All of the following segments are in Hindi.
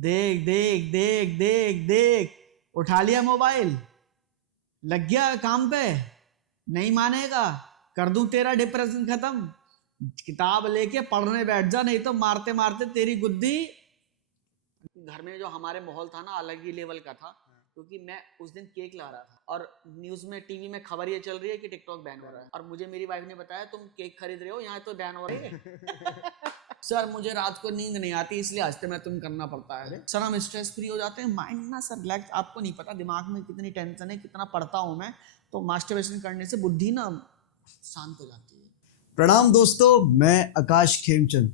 देख देख देख देख देख, उठा लिया मोबाइल, लग गया काम पे। नहीं मानेगा, कर दूं तेरा डिप्रेशन खत्म। किताब लेके पढ़ने बैठ जा, नहीं तो मारते मारते तेरी गुद्दी। घर में जो हमारे माहौल था ना, अलग ही लेवल का था, क्योंकि मैं उस दिन केक ला रहा था और न्यूज में टीवी में खबर ये चल रही है कि टिकटॉक बैन हो रहा है, और मुझे मेरी वाइफ ने बताया तुम केक खरीद रहे हो, यहाँ तो बैन हो रही है। सर मुझे रात को नींद नहीं आती, इसलिए आज में तुम करना पड़ता है। सर हम स्ट्रेस फ्री हो जाते हैं, माइंड ना सर रिलैक्स। आपको नहीं पता दिमाग में कितनी टेंशन है, कितना पढ़ता हूँ मैं, तो मास्टरबेशन करने से बुद्धि ना शांत हो जाती है। प्रणाम दोस्तों, मैं आकाश खेमचंद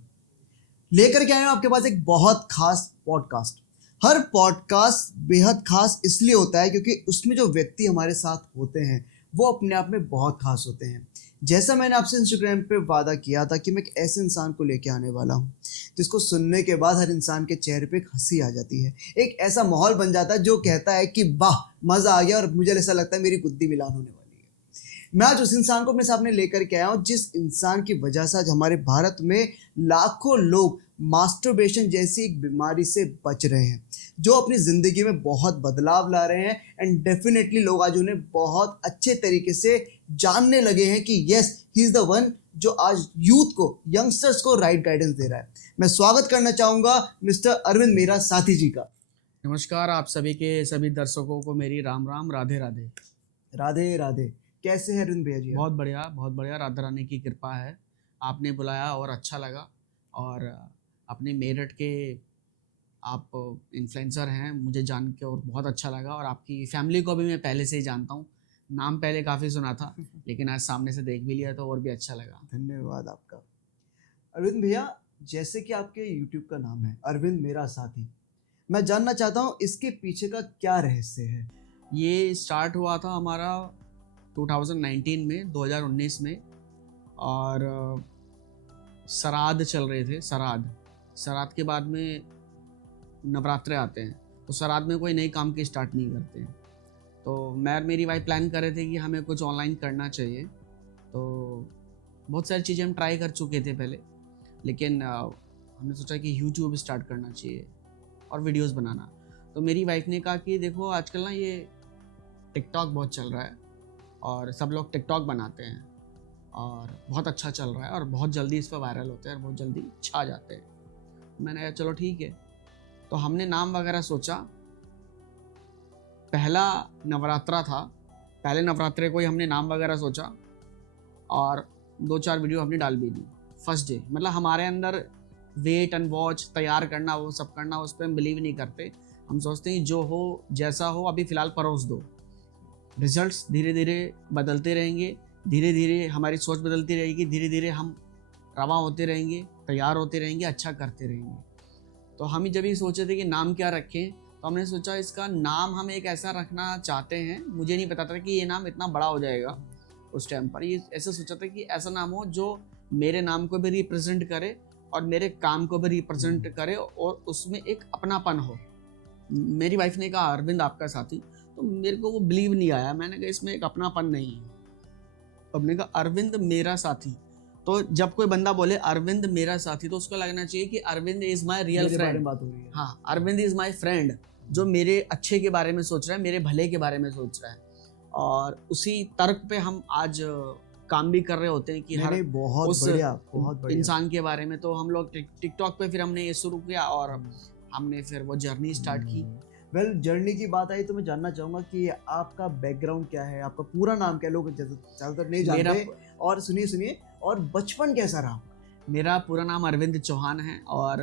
लेकर के आया हूं आपके पास एक बहुत खास पॉडकास्ट। हर पॉडकास्ट बेहद खास इसलिए होता है क्योंकि उसमें जो व्यक्ति हमारे साथ होते हैं वो अपने आप में बहुत खास होते हैं। जैसा मैंने आपसे इंस्टाग्राम पे वादा किया था कि मैं एक ऐसे इंसान को लेके आने वाला हूँ जिसको सुनने के बाद हर इंसान के चेहरे पे एक हंसी आ जाती है, एक ऐसा माहौल बन जाता है जो कहता है कि वाह मज़ा आ गया, और मुझे ऐसा लगता है मेरी बुद्धि मिलान होने वाली है। मैं आज उस इंसान को अपने सामने लेकर के आया हूँ जिस इंसान की वजह से आज हमारे भारत में लाखों लोग मास्टरबेशन जैसी एक बीमारी से बच रहे हैं, जो अपनी ज़िंदगी में बहुत बदलाव ला रहे हैं। एंड डेफिनेटली लोग आज उन्हें बहुत अच्छे तरीके से जानने लगे हैं कि yes he is the one जो आज यूथ को, यंगस्टर्स को राइट गाइडेंस दे रहा है। मैं स्वागत करना चाहूँगा मिस्टर अरविंद मेरा साथी जी का। नमस्कार आप सभी के सभी दर्शकों को मेरी राम राम, राधे राधे। राधे राधे। कैसे हैं अरविंद भैया जी? बहुत बढ़िया, राधा रानी की कृपा है। आपने बुलाया और अच्छा लगा, और अपने मेरठ के आप इन्फ्लुएंसर हैं, मुझे जान के और बहुत अच्छा लगा। और आपकी फैमिली को भी मैं पहले से ही जानता हूँ, नाम पहले काफ़ी सुना था लेकिन आज सामने से देख भी लिया तो और भी अच्छा लगा। धन्यवाद आपका। अरविंद भैया, जैसे कि आपके YouTube का नाम है अरविंद मेरा साथी, मैं जानना चाहता हूँ इसके पीछे का क्या रहस्य है? ये स्टार्ट हुआ था हमारा 2019 में, 2019 में, और श्राद्ध चल रहे थे। श्राद्ध के बाद में नवरात्रे आते हैं, तो श्राद्ध में कोई नई काम की स्टार्ट नहीं करते हैं। तो मैं और मेरी वाइफ प्लान कर रहे थे कि हमें कुछ ऑनलाइन करना चाहिए। तो बहुत सारी चीज़ें हम ट्राई कर चुके थे पहले, लेकिन हमने सोचा कि यूट्यूब स्टार्ट करना चाहिए और वीडियोस बनाना। तो मेरी वाइफ ने कहा कि देखो आजकल ना ये टिकटॉक बहुत चल रहा है और सब लोग टिकटॉक बनाते हैं और बहुत अच्छा चल रहा है और बहुत जल्दी इस पर वायरल होते हैं और बहुत जल्दी छा जाते हैं। मैंने कहा चलो ठीक है। तो हमने नाम वगैरह सोचा। पहला नवरात्रा था, पहले नवरात्रे को ही हमने नाम वगैरह सोचा और 2-4 वीडियो हमने डाल भी दी फर्स्ट डे। मतलब हमारे अंदर वेट एंड वॉच तैयार करना, वो सब करना, उस पर हम बिलीव नहीं करते। हम सोचते हैं जो हो जैसा हो अभी फ़िलहाल परोस दो, रिजल्ट्स धीरे धीरे बदलते रहेंगे, धीरे धीरे हमारी सोच बदलती रहेगी, धीरे धीरे हम रवा होते रहेंगे, तैयार होते रहेंगे, अच्छा करते रहेंगे। तो हम जब ये सोचे थे कि नाम क्या रखें, तो हमने सोचा इसका नाम हम एक ऐसा रखना चाहते हैं। मुझे नहीं पता था कि ये नाम इतना बड़ा हो जाएगा उस टाइम पर। ये ऐसा सोचा था कि ऐसा नाम हो जो मेरे नाम को भी रिप्रेजेंट करे और मेरे काम को भी रिप्रेजेंट करे और उसमें एक अपनापन हो। मेरी वाइफ ने कहा अरविंद आपका साथी, तो मेरे को वो बिलीव नहीं आया। मैंने कहा इसमें एक अपनापन नहीं है। तो हमने कहा अरविंद मेरा साथी। तो जब कोई बंदा बोले अरविंद मेरा साथी तो उसको लगना चाहिए कि Arvind is my real friend. बात हो रही है। हाँ, अरविंद इज माय फ्रेंड, जो मेरे अच्छे के बारे में सोच रहा है, मेरे भले के बारे में सोच रहा है। और उसी तर्क पे हम आज काम भी कर रहे होते हैं कि हर बहुत उस बढ़िया इंसान के बारे में। तो हम लोग टिकटॉक पे फिर हमने ये शुरू किया और हमने फिर वो जर्नी स्टार्ट की। वेल, जर्नी की बात आई तो मैं जानना चाहूंगा कि आपका बैकग्राउंड क्या है, आपका पूरा नाम क्या है? लोग ज़्यादातर नहीं जानते। और सुनिए, और बचपन कैसा रहा? मेरा पूरा नाम अरविंद चौहान है और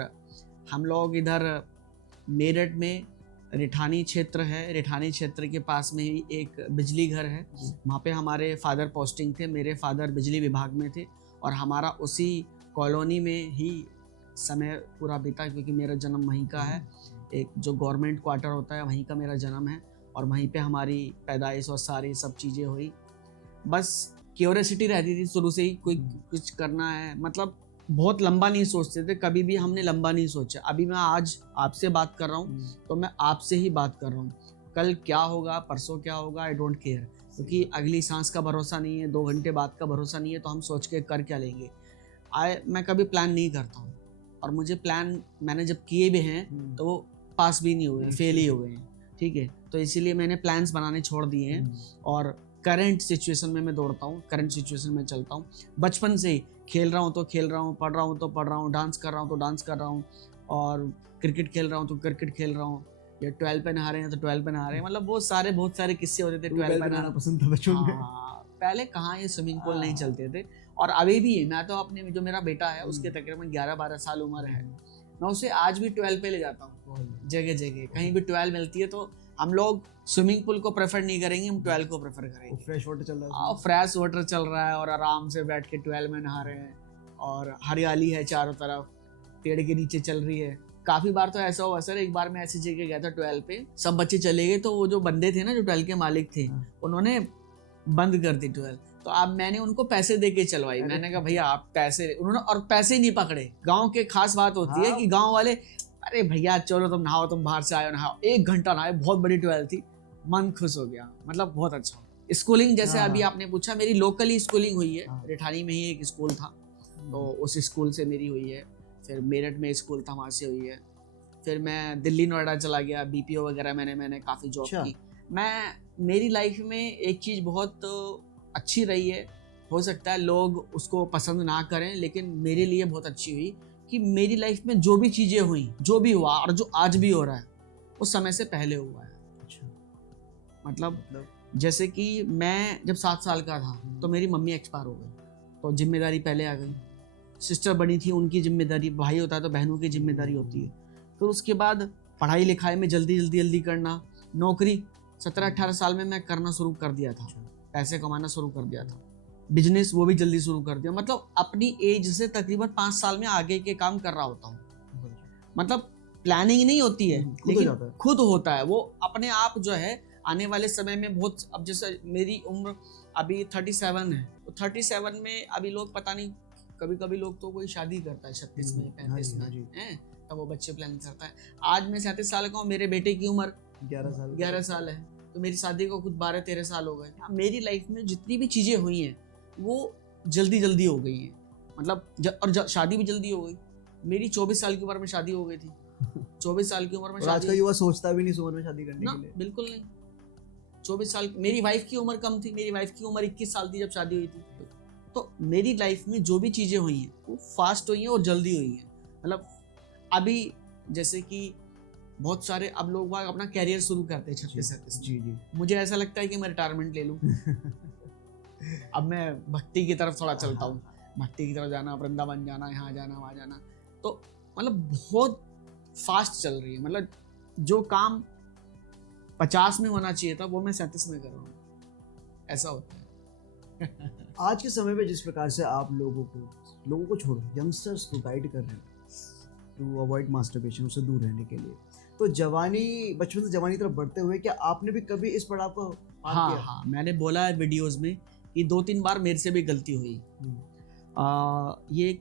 हम लोग इधर मेरठ में रिठानी क्षेत्र है, रिठानी क्षेत्र के पास में ही एक बिजली घर है, वहाँ पे हमारे फादर पोस्टिंग थे। मेरे फादर बिजली विभाग में थे और हमारा उसी कॉलोनी में ही समय पूरा बीता, क्योंकि मेरा जन्म वहीं का है। एक जो गवर्नमेंट क्वार्टर होता है वहीं का मेरा जन्म है और वहीं पे हमारी पैदाइश और सारी सब चीज़ें हुई। बस क्यूरियोसिटी रहती थी शुरू से ही, कोई कुछ करना है, मतलब बहुत लंबा नहीं सोचते थे, कभी भी हमने लंबा नहीं सोचा। अभी मैं आज आपसे बात कर रहा हूँ तो मैं आपसे ही बात कर रहा हूँ। कल क्या होगा, परसों क्या होगा, आई डोंट केयर, क्योंकि अगली सांस का भरोसा नहीं है, 2 घंटे बाद का भरोसा नहीं है, तो हम सोच के कर क्या लेंगे। मैं कभी प्लान नहीं करता हूँ और मुझे प्लान मैंने जब किए भी हैं तो वो पास भी नहीं हुए, फेल ही हुए हैं, ठीक है। तो इसीलिए मैंने प्लान्स बनाने छोड़ दिए हैं और करंट सिचुएशन में मैं दौड़ता हूँ, करंट सिचुएशन में चलता हूँ। बचपन से ही खेल रहा हूँ तो खेल रहा हूँ, पढ़ रहा हूँ तो पढ़ रहा हूँ, डांस कर रहा हूँ तो डांस कर रहा हूँ, और क्रिकेट खेल रहा हूँ तो क्रिकेट खेल रहा हूँ, या 12 पे नहा रहे हैं तो 12 पे नहा रहे हैं। मतलब बहुत सारे किस्से होते थे 12 पे नहाना पसंद था बचपन में। हाँ, पहले कहाँ ये स्विमिंग पूल नहीं चलते थे, और अभी भी है। मैं तो अपने जो मेरा बेटा है उसके तकरीबन 11-12 साल उम्र है, मैं उसे आज भी 12 पे ले जाता हूँ जगह जगह। कहीं भी 12 मिलती है तो हम लोग स्विमिंग पूल को प्रेफर नहीं करेंगे, हम 12 को प्रेफर करेंगे। फ्रेश वाटर चल रहा है, फ्रेश वाटर चल रहा है और आराम से बैठ के 12 में नहा रहे हैं, और हरियाली है चारों तरफ, पेड़ के नीचे चल रही है। काफी बार तो ऐसा हुआ सर, एक बार मैं ऐसी जगह गया था 12 पे, सब बच्चे चले गए, तो वो जो बंदे थे ना जो 12 के मालिक थे, उन्होंने बंद कर दी 12। तो अब मैंने उनको पैसे दे के चलवाई। मैंने कहा भैया आप पैसे, उन्होंने और पैसे नहीं पकड़े। गांव के खास बात होती है कि गांव वाले, अरे भैया चलो तुम नहाओ, तुम बाहर से आए हो नहाओ। 1 घंटा नहाए, बहुत बड़ी 12 थी, मन खुश हो गया, मतलब बहुत अच्छा। स्कूलिंग जैसे अभी आपने पूछा, मेरी लोकली स्कूलिंग हुई है, रिठानी में ही एक स्कूल था, तो उस स्कूल से मेरी हुई है। फिर मेरठ में स्कूल था, वहाँ से हुई है। फिर मैं दिल्ली नोएडा चला गया, बीपीओ वगैरह मैंने काफ़ी जॉब की। मेरी लाइफ में एक चीज़ बहुत अच्छी रही है, हो सकता है लोग उसको पसंद ना करें, लेकिन मेरे लिए बहुत अच्छी हुई कि मेरी लाइफ में जो भी चीज़ें हुई, जो भी हुआ और जो आज भी हो रहा है, वो समय से पहले हुआ है। मतलब जैसे कि मैं जब 7 साल का था तो मेरी मम्मी एक्सपायर हो गई, तो जिम्मेदारी पहले आ गई। सिस्टर बनी थी, उनकी जिम्मेदारी, भाई होता है तो बहनों की जिम्मेदारी होती है। फिर उसके बाद पढ़ाई लिखाई में जल्दी करना, नौकरी 17-18 साल में मैं करना शुरू कर दिया था, पैसे कमाना शुरू कर दिया था। बिजनेस वो भी जल्दी शुरू कर दिया। मतलब अपनी एज से तकरीबन 5 साल में आगे के काम कर रहा होता हूँ। मतलब प्लानिंग नहीं होती है, लेकिन खुद होता है वो अपने आप जो है। आने वाले समय में बहुत, अब जैसे मेरी उम्र अभी 37 है, तो 37 में अभी लोग पता नहीं, कभी लोग तो कोई शादी करता है 36 में, 35 में है, तब वो बच्चे प्लान करता है। आज मैं 37 साल का हूँ, मेरे बेटे की उम्र 11 साल है, तो मेरी शादी को कुछ 12-13 साल हो गए। मेरी लाइफ में जितनी भी चीज़ें हुई हैं वो जल्दी हो गई हैं, मतलब और शादी भी जल्दी हो गई। मेरी 24 साल की उम्र में शादी हो गई थी। 24 साल की उम्र में शादी। आज का युवा सोचता भी नहीं उम्र में शादी करने के लिए। बिल्कुल नहीं। 24 साल, मेरी वाइफ की उम्र कम थी, मेरी वाइफ की उम्र 21 साल थी जब शादी हुई थी। तो मेरी लाइफ में जो भी चीज़ें हुई हैं वो फास्ट हुई हैं और जल्दी हुई हैं। मतलब अभी जैसे कि बहुत सारे अब लोग अपना कैरियर शुरू करते हैं 36-37। जी। मुझे ऐसा लगता है कि मैं रिटायरमेंट ले लूँ। अब मैं भक्ति की तरफ थोड़ा चलता हूँ, भक्ति की तरफ जाना, वृंदावन जाना, यहाँ जाना, वहाँ जाना। तो मतलब बहुत फास्ट चल रही है। मतलब जो काम 50 में होना चाहिए था वो मैं 37 में कर रहा हूँ, ऐसा होता है। आज के समय में जिस प्रकार से आप लोगों को छोड़ो, यंगस्टर्स को गाइड कर रहे हैं टू अवॉइड मास्टरबेशन, उससे दूर रहने के लिए, तो बचपन से जवानी तरफ बढ़ते हुए क्या आपने भी कभी इस पड़ाव को पार किया? हाँ, मैंने बोला है वीडियोस में कि 2-3 बार मेरे से भी गलती हुई। ये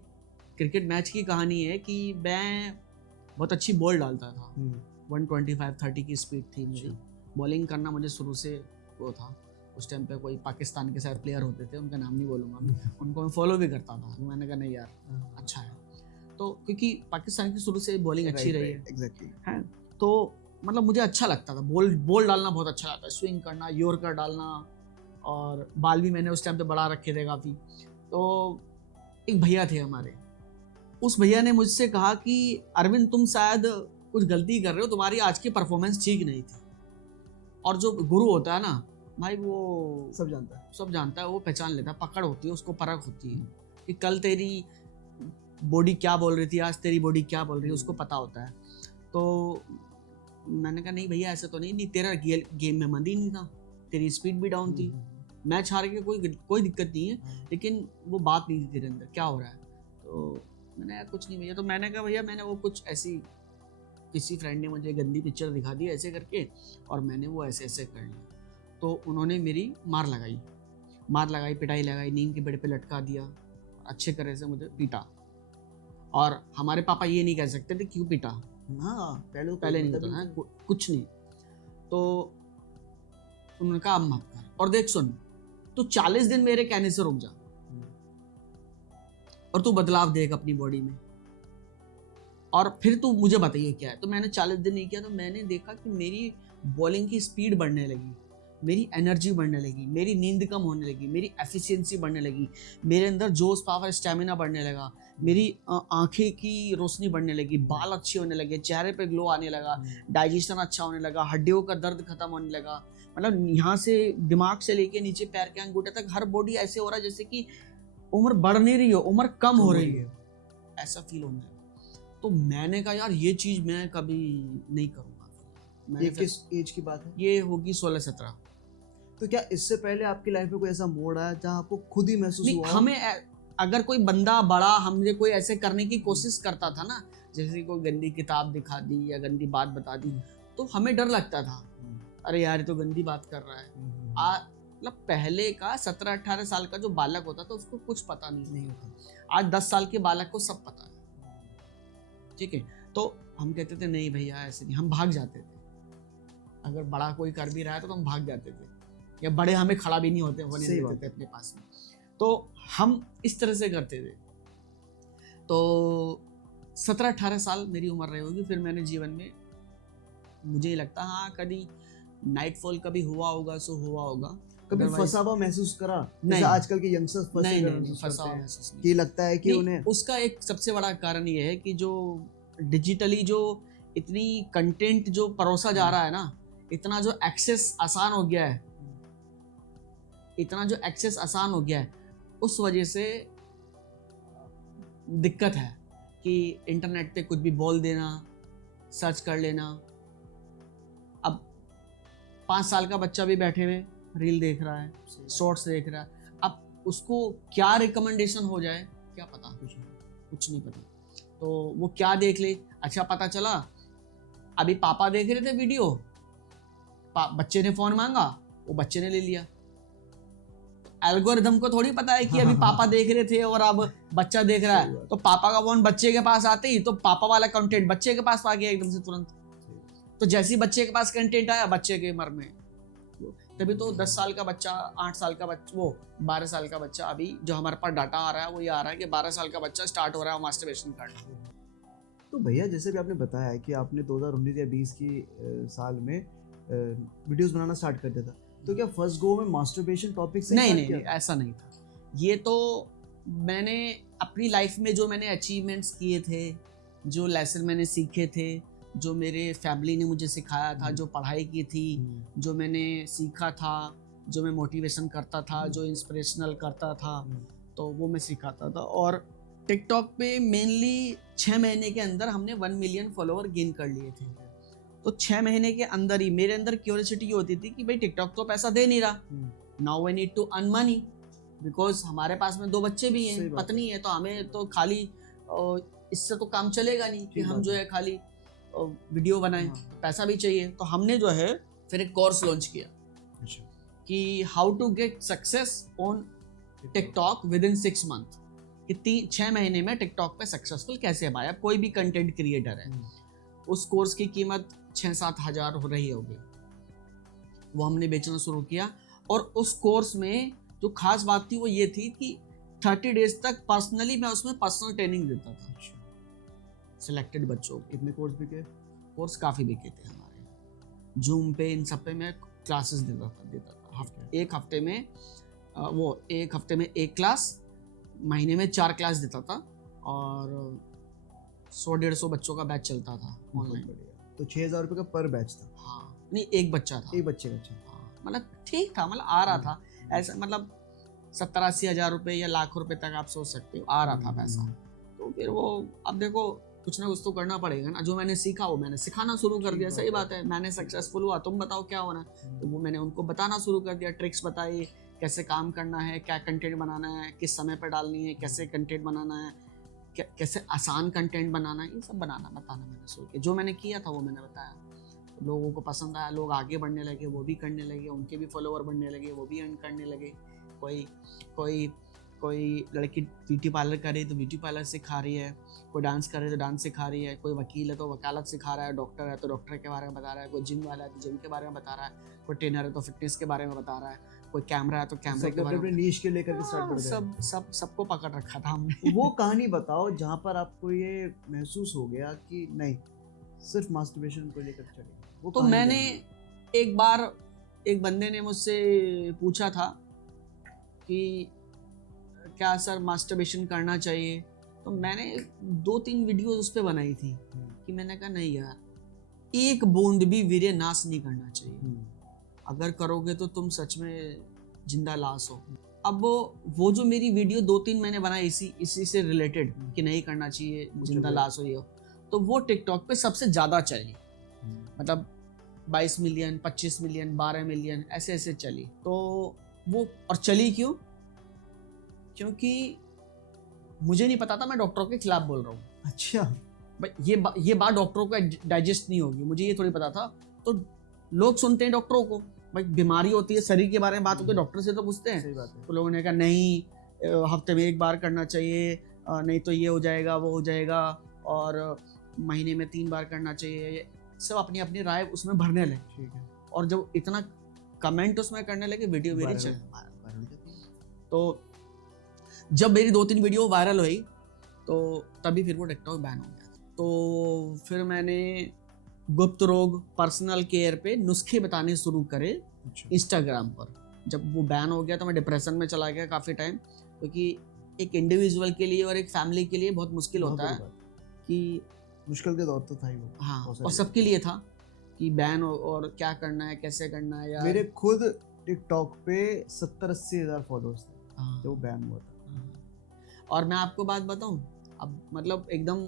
क्रिकेट मैच की कहानी है कि मैं बहुत अच्छी बॉल डालता था, 125-30 की स्पीड थी मेरी। बॉलिंग करना मुझे शुरू से वो था। उस टाइम पे कोई पाकिस्तान के साथ प्लेयर होते थे, उनका नाम नहीं बोलूँगा मैं, उनको मैं फॉलो भी करता था। मैंने कहा नहीं यार अच्छा है, तो क्योंकि पाकिस्तान की शुरू से बॉलिंग अच्छी रही है। एग्जैक्टली है, तो मतलब मुझे अच्छा लगता था, बॉल डालना बहुत अच्छा लगता है, स्विंग करना, यॉर्कर डालना, और बाल भी मैंने उस टाइम पे बढ़ा रखे थे काफ़ी। तो एक भैया थे हमारे, उस भैया ने मुझसे कहा कि अरविंद तुम शायद कुछ गलती कर रहे हो, तुम्हारी आज की परफॉर्मेंस ठीक नहीं थी। और जो गुरु होता है ना भाई, वो सब जानता है, वो पहचान लेता है, पकड़ होती है, उसको परख होती है कि कल तेरी बॉडी क्या बोल रही थी, आज तेरी बॉडी क्या बोल रही है, उसको पता होता है। तो मैंने कहा नहीं भैया ऐसा तो नहीं, तेरा गेम में मन ही नहीं था, तेरी स्पीड भी डाउन थी, मैच हार के कोई दिक्कत नहीं है, लेकिन वो बात नहीं थी तेरे अंदर, क्या हो रहा है। तो मैंने कहा कुछ नहीं भैया। तो मैंने कहा भैया मैंने वो कुछ ऐसी, किसी फ्रेंड ने मुझे गंदी पिक्चर दिखा दी ऐसे करके, और मैंने वो ऐसे कर लिया। तो उन्होंने मेरी मार लगाई, पिटाई लगाई, नीम के पेड़ पे लटका दिया, अच्छे तरह से मुझे पीटा। और हमारे पापा ये नहीं कह सकते थे क्यों पीटा, पहले नहीं होता है कुछ नहीं। तो उन्होंने कहा अब मत कर, और देख सुन, तू 40 दिन मेरे कहने से रुक जा और तू बदलाव देख अपनी बॉडी में। और फिर तू मुझे बताइए क्या है। तो मैंने 40 दिन नहीं किया, तो मैंने देखा कि मेरी बॉलिंग की स्पीड बढ़ने लगी, मेरी एनर्जी बढ़ने लगी, मेरी नींद कम होने लगी, मेरी एफिशिएंसी बढ़ने लगी, मेरे अंदर जोश पावर स्टेमिना बढ़ने लगा, मेरी आंखें की रोशनी बढ़ने लगी, बाल अच्छे होने लगे, चेहरे पे ग्लो आने लगा, डाइजेशन अच्छा होने लगा, हड्डियों का दर्द खत्म होने लगा। मतलब यहाँ से दिमाग से लेके नीचे पैर के अंगूठे तक हर बॉडी ऐसे हो रहा है जैसे कि उम्र बढ़ नहीं रही हो, उम्र कम हो रही है, ऐसा फील होने लगा। तो मैंने कहा यार ये चीज मैं कभी नहीं करूँगा। ये किस एज की बात है? ये होगी 16-17। तो क्या इससे पहले आपकी लाइफ में कोई ऐसा मोड़ आया जहाँ आपको खुद ही महसूस नहीं, हुआ? हमें अगर कोई बंदा बड़ा हमने कोई ऐसे करने की कोशिश करता था ना, जैसे कोई गंदी किताब दिखा दी या गंदी बात बता दी, तो हमें डर लगता था, अरे यार ये तो गंदी बात कर रहा है। मतलब पहले का 17-18 साल का जो बालक होता था उसको कुछ पता नहीं होता। आज 10 साल के बालक को सब पता है, ठीक है। तो हम कहते थे नहीं भैया ऐसे नहीं, हम भाग जाते थे। अगर बड़ा कोई कर भी रहा है तो हम भाग जाते थे, या बड़े हमें खड़ा भी नहीं होने देते थे अपने पास में। तो हम इस तरह से करते थे। तो 17-18 साल मेरी उम्र रही होगी, फिर मैंने जीवन में मुझे ही लगता हाँ कभी नाइटफॉल कभी हुआ होगा, सो हुआ होगा। कभी फंसा हुआ महसूस करा? नहीं, जैसे आजकल के यंगस्टर्स फंसा हुआ महसूस नहीं। कि लगता है कि उन्हें उसका एक सबसे बड़ा कारण ये है कि जो डिजिटली जो इतनी कंटेंट जो परोसा जा रहा है ना, इतना जो एक्सेस आसान हो गया है, इतना जो एक्सेस आसान हो गया है, उस वजह से दिक्कत है कि इंटरनेट पे कुछ भी बोल देना, सर्च कर लेना। अब 5 साल का बच्चा भी बैठे हुए रील देख रहा है, शॉर्ट्स देख रहा है, अब उसको क्या रिकमेंडेशन हो जाए क्या पता, कुछ नहीं पता। तो वो क्या देख ले, अच्छा पता चला अभी पापा देख रहे थे वीडियो, बच्चे ने फोन मांगा, वो बच्चे ने ले लिया। एल्गोरिथम को थोड़ी पता है कि अभी पापा देख रहे थे और अब बच्चा देख रहा है, तो पापा का फोन बच्चे के पास आते ही तो पापा वाला कंटेंट बच्चे के पास आ गया एकदम से तुरंत। तो जैसे ही बच्चे के पास कंटेंट आया, बच्चे के मर में। तभी तो 10 साल का बच्चा, 8 साल का बच्चा, वो 12 साल का बच्चा, अभी जो हमारे पास डाटा आ रहा है वो ये आ रहा है कि 12 साल का बच्चा स्टार्ट हो रहा है मास्टरबेशन करना। तो भैया जैसे भी आपने बताया कि आपने 2019 या 20 की साल में वीडियोस बनाना स्टार्ट कर दिया था, तो क्या फर्स्ट गो में मास्टरबेशन टॉपिक से नहीं, ऐसा नहीं था। ये तो मैंने अपनी लाइफ में जो मैंने अचीवमेंट्स किए थे, जो लेसन मैंने सीखे थे, जो मेरे फैमिली ने मुझे सिखाया था, जो पढ़ाई की थी, जो मैंने सीखा था, जो मैं मोटिवेशन करता था, जो इंस्पिरेशनल करता था, तो वो मैं सिखाता था। और टिकटॉक पे मेनली 6 महीने के अंदर हमने 1 मिलियन फॉलोअर गेन कर लिए थे। तो 6 महीने के अंदर ही मेरे अंदर क्यूरियोसिटी होती थी कि भाई टिकटॉक तो पैसा दे नहीं रहा, now we need to earn money, because हमारे पास में 2 बच्चे भी हैं, पत्नी है, तो हमें तो खाली इससे तो काम चलेगा नहीं कि हम जो है खाली वीडियो बनाएं, पैसा भी चाहिए। तो हमने जो है फिर एक कोर्स लॉन्च किया कि how to get success on TikTok within 6 month, कि 6 महीने में टिकटॉक पे सक्सेसफुल कैसे है। भाई अब कोई भी कंटेंट क्रिएटर है, उस कोर्स की कीमत 6-7 हज़ार हो रही होगी, वो हमने बेचना शुरू किया। और उस कोर्स में जो खास बात थी वो ये थी कि 30 डेज तक पर्सनली मैं उसमें पर्सनल ट्रेनिंग देता था सिलेक्टेड बच्चों को। कितने कोर्स बिके? कोर्स काफ़ी बिके थे हमारे, जूम पे, इन सब पे मैं क्लासेस देता था। एक हफ्ते में एक क्लास, महीने में 4 क्लास देता था, और 100-150 बच्चों का बैच चलता था ऑनलाइन। तो 6,000 रुपये का पर बैच था? हाँ, नहीं एक बच्चा था, एक बच्चे का। हाँ, मतलब ठीक था, मतलब आ रहा था ऐसा, मतलब 70-80 हज़ार रुपये या लाख रुपए तक आप सोच सकते हो, आ रहा था पैसा। तो फिर वो अब देखो कुछ ना कुछ तो करना पड़ेगा ना। जो मैंने सीखा वो मैंने सिखाना शुरू कर दिया। सही बात है, मैंने सक्सेसफुल हुआ, तुम बताओ क्या होना। तो वो मैंने उनको बताना शुरू कर दिया, ट्रिक्स बताई, कैसे काम करना है, क्या कंटेंट बनाना है, किस समय पर डालनी है, कैसे कंटेंट बनाना है, कैसे आसान कंटेंट बनाना है, ये सब बताना मैंने शुरू किया। जो मैंने किया था वो मैंने बताया, तो लोगों को पसंद आया, लोग आगे बढ़ने लगे, वो भी करने लगे, उनके भी फॉलोअर बढ़ने लगे, वो भी अर्न करने लगे। कोई लड़की ब्यूटी पार्लर कर रही है तो ब्यूटी पार्लर सिखा रही है, कोई डांस कर रही है तो डांस सिखा रही है, कोई वकील है तो वकालत सिखा रहा है, डॉक्टर है तो डॉक्टर के बारे में बता रहा है, कोई जिम वाला है तो जिम के बारे में बता रहा है, कोई ट्रेनर है तो फिटनेस के बारे में बता रहा है, कोई कैमरा है तो कैमरे के बारे में। नीश के लेकर के स्टार्ट कर दिया। सबको पकड़ रखा था हमने। वो कहानी बताओ जहाँ पर आपको ये महसूस हो गया कि नहीं सिर्फ मास्टरबेशन को लेकर चले। वो तो कहानी मैंने बताइए। एक बार एक बंदे ने मुझसे पूछा था कि क्या सर मास्टरबेशन करना चाहिए, तो मैंने 2-3 वीडियोस उस पर बनाई थी कि मैंने कहा नहीं यार, एक बूंद भी वीर्य नाश नहीं करना चाहिए, अगर करोगे तो तुम सच में जिंदा लाश हो। अब वो जो मेरी वीडियो 2-3 मैंने बनाई इसी से रिलेटेड कि नहीं करना चाहिए, जिंदा लाश हो ये हो, तो वो टिकटॉक पे सबसे ज़्यादा चली, मतलब 22 मिलियन, 25 मिलियन, 12 मिलियन ऐसे ऐसे चली। तो वो और चली क्यों? क्योंकि मुझे नहीं पता था मैं डॉक्टरों के खिलाफ बोल रहा हूँ। अच्छा भाई ये बात डॉक्टरों को डाइजेस्ट नहीं होगी, मुझे ये थोड़ी पता था। तो लोग सुनते हैं डॉक्टरों को, भाई बीमारी होती है, शरीर के बारे में बात होती है, डॉक्टर से तो पूछते हैं। सही बात है। तो लोगों ने कहा नहीं, हफ्ते में 1 बार करना चाहिए, नहीं तो ये हो जाएगा वो हो जाएगा, और महीने में 3 बार करना चाहिए। सब अपनी अपनी राय उसमें भरने लगे। ठीक है। और जब इतना कमेंट उसमें करने लगे, वीडियो मेरी चल, तो जब मेरी 2-3 वीडियो वायरल हुई तो तभी फिर वो टिकटॉक बैन हो गया। तो फिर मैंने गुप्त रोग, पर्सनल केयर पे नुस्खे बताने शुरू करे इंस्टाग्राम पर। जब वो बैन हो गया तो मैं डिप्रेशन में चला गया काफ़ी टाइम, क्योंकि एक इंडिविजुअल के लिए और एक फैमिली के लिए बहुत मुश्किल होता है कि मुश्किल के दौर तो था ही वो। हाँ, और सबके लिए था कि बैन और क्या करना है, कैसे करना है यार। मेरे खुद टिकटॉक पे 70-80 हज़ार फॉलोअर्स थे हाँ, जब वो बैन हुआ था। और मैं आपको बात बताऊं, अब मतलब एकदम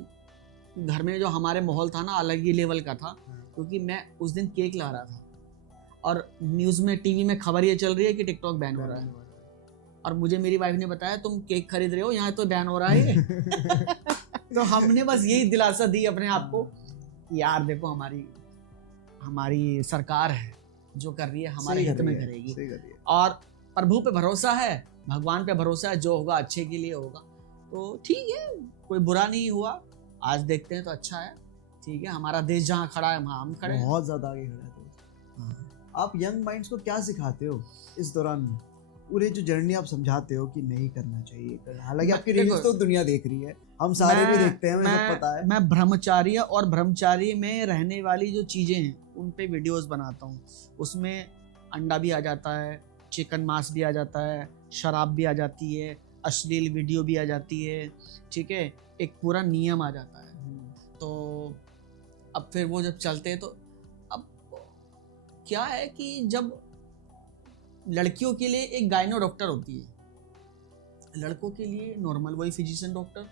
घर में जो हमारे माहौल था ना, अलग ही लेवल का था, क्योंकि मैं उस दिन केक ला रहा था और न्यूज़ में, टीवी में खबर ये चल रही है कि टिकटॉक बैन हो रहा है, और मुझे मेरी वाइफ ने बताया तुम केक खरीद रहे हो, यहाँ तो बैन हो रहा है। तो हमने बस यही दिलासा दी अपने आप को कि यार देखो हमारी सरकार है, जो कर रही है हमारे हित में करेगी, और प्रभु पे भरोसा है, भगवान पे भरोसा है, जो होगा अच्छे के लिए होगा। तो ठीक है, कोई बुरा नहीं हुआ, आज देखते हैं तो अच्छा है। ठीक है, हमारा देश जहाँ खड़ा है वहाँ हम खड़े हैं। बहुत ज्यादा आगे खड़ा है। आप यंग माइंड्स को क्या सिखाते हो इस दौरान में? पूरे जो जर्नी आप समझाते हो कि नहीं करना चाहिए, हालांकि आपकी रील्स तो दुनिया देख रही है, हम सारे भी देखते हैं, हमें सब पता है। मैं ब्रह्मचार्य और ब्रह्मचारी में रहने वाली जो चीजें हैं उन पे वीडियोस बनाता हूँ। उसमें अंडा भी आ जाता है, चिकन मांस भी आ जाता है, शराब भी आ जाती है, अश्लील वीडियो भी आ जाती है। ठीक है, एक पूरा नियम आ जाता है। तो अब फिर वो जब चलते हैं तो अब क्या है कि जब लड़कियों के लिए एक गायनो डॉक्टर होती है, लड़कों के लिए नॉर्मल वही फिजिशियन डॉक्टर,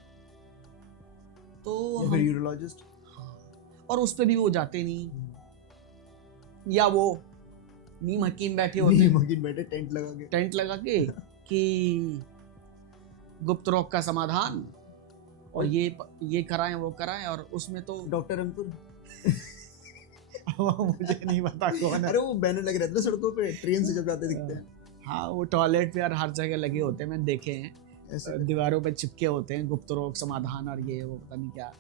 तो यूरोलॉजिस्ट, और उस पे भी वो जाते नहीं, या वो नीम हकीम बैठे होते बैठे टेंट लगा के कि गुप्त रोग का समाधान, और ये कराएं वो कराएं, और उसमें तो डॉक्टर अंकुर मुझे नहीं पता कौन है। अरे वो बैनर लगे रहते हैं सड़कों पे, ट्रेन से जब जाते दिखते हैं। हाँ, वो टॉयलेट पे और हर जगह लगे होते हैं, मैंने देखे हैं, ऐसे दीवारों पे चिपके होते हैं, गुप्त रोग समाधान और ये वो पता नहीं क्या।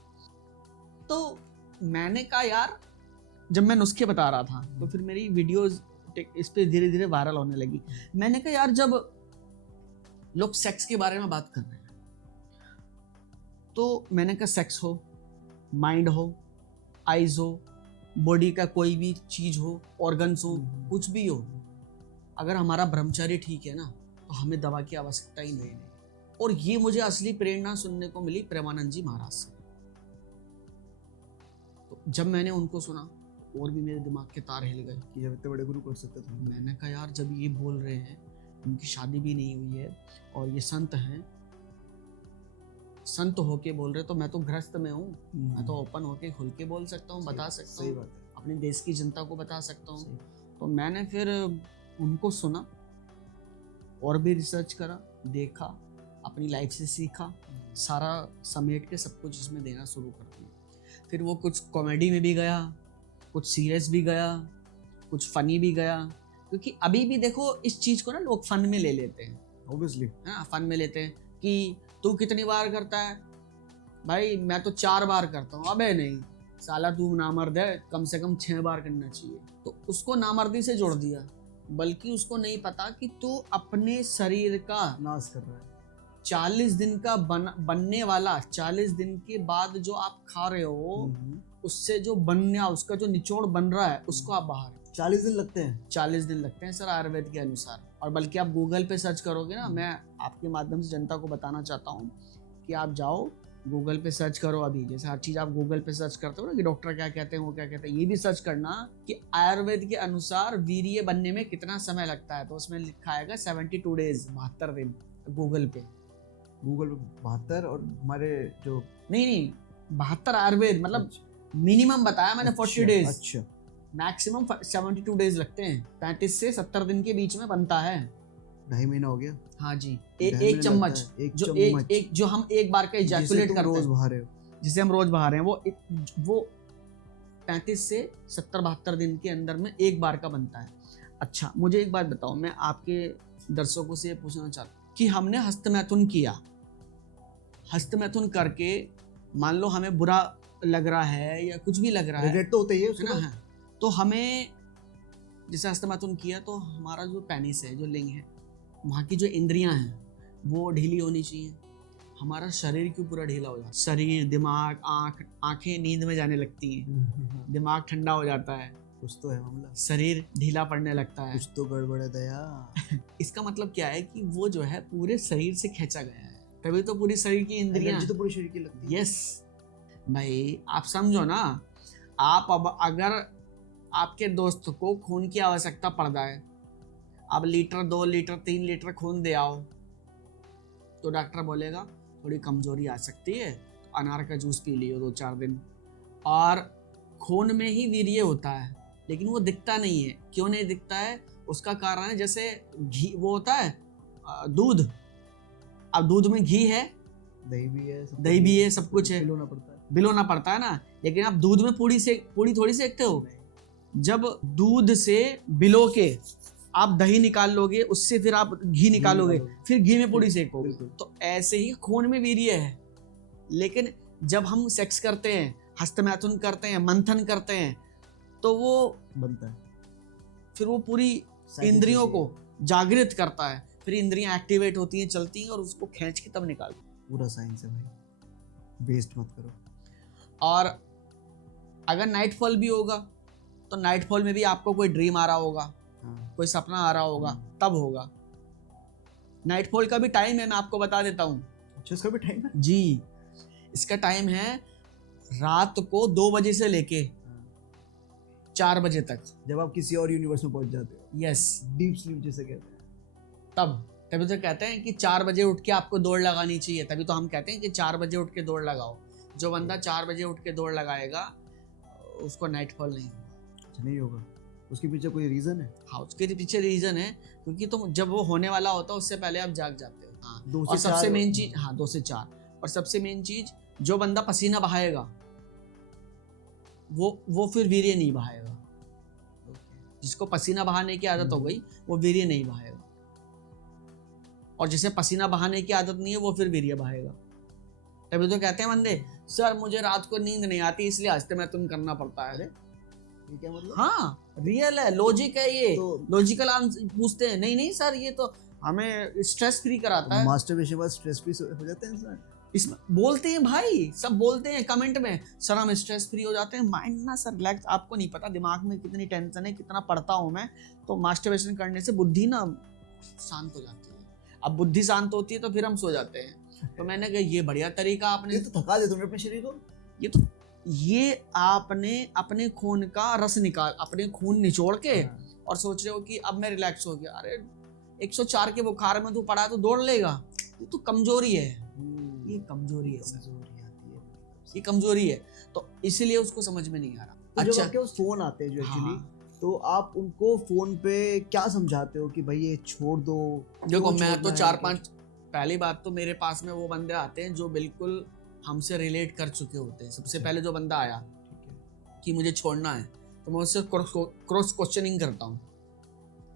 तो मैंने कहा यार, जब मैं नुस्खे बता रहा था तो फिर मेरी वीडियोस इस पे धीरे धीरे वायरल होने लगी। मैंने कहा यार, जब लोग सेक्स के बारे में बात कर रहे हैं, तो मैंने कहा सेक्स हो, माइंड हो, आइज हो, बॉडी का कोई भी चीज हो, ऑर्गन्स हो, कुछ भी हो, अगर हमारा ब्रह्मचर्य ठीक है ना, तो हमें दवा की आवश्यकता ही नहीं है। और ये मुझे असली प्रेरणा सुनने को मिली प्रेमानंद जी महाराज से। तो जब मैंने उनको सुना और भी मेरे दिमाग के तार हिल गए कि जब इतने बड़े गुरु कर सकते थे। मैंने कहा यार, जब ये बोल रहे हैं, उनकी शादी भी नहीं हुई है और ये संत हैं, संत होके बोल रहे, तो मैं तो गृहस्थ में हूँ, मैं तो ओपन होके खुल के बोल सकता हूँ, बता सकता हूँ, अपने देश की जनता को बता सकता हूँ। तो मैंने फिर उनको सुना और भी रिसर्च करा, देखा, अपनी लाइफ से सीखा, सारा समेट के सब कुछ इसमें देना शुरू कर दिया। फिर वो कुछ कॉमेडी में भी गया, कुछ सीरियस भी गया, कुछ फनी भी गया, क्योंकि अभी भी देखो इस चीज़ को ना लोग फन में ले लेते हैं। ऑब्वियसली है ना, फन में लेते हैं कि तू कितनी बार करता है, भाई मैं तो 4 बार करता हूँ। अबे नहीं साला, तू नामर्द है, कम से कम 6 बार करना चाहिए। तो उसको नामर्दी से जोड़ दिया, बल्कि उसको नहीं पता कि तू अपने शरीर का नाश कर रहा है। 40 दिन का बनने वाला, 40 दिन के बाद जो आप खा रहे हो उससे जो बनना, उसका जो निचोड़ बन रहा है उसको आप बाहर 40 दिन लगते हैं। 40 दिन लगते हैं सर आयुर्वेद के अनुसार। और बल्कि आप गूगल पे सर्च करोगे ना, मैं आपके माध्यम से जनता को बताना चाहता हूँ कि आप जाओ गूगल पे सर्च करो। अभी जैसे हर चीज़ आप गूगल पे सर्च करते हो ना कि डॉक्टर क्या कहते हैं, वो क्या कहते हैं, ये भी सर्च करना कि आयुर्वेद के अनुसार वीर्य बनने में कितना समय लगता है। तो उसमें लिखा आएगा 72 डेज, 72 दिन गूगल पे 72। और हमारे जो नहीं 72 आयुर्वेद मतलब मिनिमम बताया मैंने 40 डेज। अच्छा, मैक्सिमम 72 डेज लगते हैं, 35 से 70 दिन के बीच में बनता है। 2.5 महीना हो गया। हाँ जी, ढाई एक महीना चम्मच, लगता है, एक जो चम्मच। एक जो हम एक बार का इजैकुलेट करते रोज हैं, बहा रहे हो। जिसे हम रोज बहा रहे हैं, वो 35 से 70-72 दिन के अंदर में एक बार का बनता है। अच्छा मुझे एक बात बताओ, मैं आपके दर्शकों से ये पूछना चाहता हूँ कि हमने हस्तमैथुन किया, हस्तमैथुन करके मान लो हमें बुरा लग रहा है या कुछ भी लग रहा है, रिग्रेट तो होता ही है है उसके ना, बाद। है तो हमें जैसे हस्तमैथुन किया तो हमारा जो पेनिस है, जो लिंग है, वहाँ की जो इंद्रियां हैं वो ढीली होनी चाहिए। हमारा शरीर क्यों पूरा ढीला हो जाता है? शरीर, दिमाग, आंखें नींद में जाने लगती हैं, दिमाग ठंडा हो जाता है, कुछ तो है मामला, शरीर ढीला पड़ने लगता है। कुछ तो गड़बड़ है दया। इसका मतलब क्या है कि वो जो है पूरे शरीर से खींचा गया है, तभी तो पूरी शरीर की इंद्रियां। एनर्जी तो पूरी शरीर की लगती है। यस भाई, आप समझो ना, आप अब अगर आपके दोस्त को खून की आवश्यकता पड़ जाए, अब लीटर 2 लीटर 3 लीटर खून दे आओ, तो डॉक्टर बोलेगा थोड़ी कमजोरी आ सकती है, अनार का जूस पी लियो 2-4 दिन। और खून में ही वीर्य होता है, लेकिन वो दिखता नहीं है। क्यों नहीं दिखता है? उसका कारण है जैसे घी, वो होता है दूध, अब दूध में घी है, दही भी है, सब कुछ है, बिलोना पड़ता है ना। लेकिन आप दूध में पूड़ी थोड़ी सेकते हो। जब दूध से बिलो के आप दही निकाल लोगे, उससे फिर आप घी निकालोगे, फिर घी में पूड़ी सेकोगे। तो ऐसे ही खून में वीर्य है। लेकिन जब हम सेक्स करते हैं, हस्तमैथुन करते हैं, मंथन करते हैं, तो वो बनता है, फिर वो पूरी इंद्रियों को जागृत करता है, फिर इंद्रियां एक्टिवेट होती हैं, चलती हैं, और उसको खींच के तब निकाल। पूरा साइंस है भाई, वेस्ट मत करो। और अगर नाइटफॉल भी होगा तो नाइटफॉल में भी आपको कोई ड्रीम आ रहा होगा, कोई सपना आ रहा होगा, तब होगा। नाइटफॉल का भी टाइम है, मैं आपको बता देता हूँ। अच्छा, इसका भी टाइम है जी, इसका टाइम है रात को 2 बजे से लेके 4 बजे तक, जब आप किसी और यूनिवर्स में पहुंच जाते हो। यस, डीप स्लीप जिसे कहते हैं। तभी तो कहते हैं कि 4 बजे उठ के आपको दौड़ लगानी चाहिए। तभी तो हम कहते हैं कि 4 बजे उठ के दौड़ लगाओ। जो बंदा 4 बजे उठ के दौड़ लगाएगा उसको नाइटफॉल नहीं होगा। नहीं होगा, उसके पीछे कोई रीजन है? हाँ, उसके पीछे रीजन है, क्योंकि तुम जब वो होने वाला होता है उससे पहले आप जाग जाते हो। हाँ, 2 और से सबसे 4 मेन चीज, हाँ 2 से 4, और सबसे मेन चीज, जो बंदा पसीना बहाएगा वो फिर वीर्य नहीं बहाएगा। जिसको पसीना बहाने की आदत हो गई वो वीर्य नहीं बहाएगा, और जिसे पसीना बहाने की आदत नहीं है वो फिर वीर्य बहाएगा। तभी तो कहते हैं बंदे, सर मुझे रात को नींद नहीं आती इसलिए हस्तमैथुन करना पड़ता है। ये क्या मतलब? हाँ, रियल है, लॉजिक है ये। तो लॉजिकल आंसर पूछते हैं, नहीं सर ये तो हमें स्ट्रेस फ्री कराता है। मास्टरबेशन बाद स्ट्रेस फ्री हो जाते हैं इंसान। इसमें बोलते हैं भाई, सब बोलते हैं कमेंट में, सर हम स्ट्रेस फ्री हो जाते हैं, माइंड ना सर रिलैक्स। आपको नहीं पता दिमाग में कितनी टेंशन है, कितना पढ़ता हूँ मैं। तो मास्टरबेशन करने से बुद्धि ना शांत हो जाती है। अब बुद्धि शांत होती है तो फिर हम सो जाते हैं। तो मैंने कहा ये बढ़िया तरीका आपने, ये तो थका दे तुमने अपने शरीर को। ये आपने अपने खून का रस निकाल, अपने खून निचोड़ के, और सोच रहे हो कि अब मैं रिलैक्स हो गया। अरे 104 के बुखार में तू पड़ा तो दौड़ लेगा, ये तो कमजोरी है। ये कमजोरी है सर, ये कमजोरी है। तो इसीलिए उसको समझ में नहीं आ रहा। तो अच्छा, जब आपके पास फोन आते हैं जो एक्चुअली, हाँ, तो आप उनको फोन पे क्या समझाते हो कि भाई ये छोड़ दो? देखो क्यों मैं छोड़ना तो है? 4-5, पहली बात तो मेरे पास में वो बंदे आते हैं जो बिल्कुल हमसे रिलेट कर चुके होते हैं। सबसे पहले जो बंदा आया कि मुझे छोड़ना है, तो मैं उससे क्रॉस क्वेश्चनिंग करता हूँ,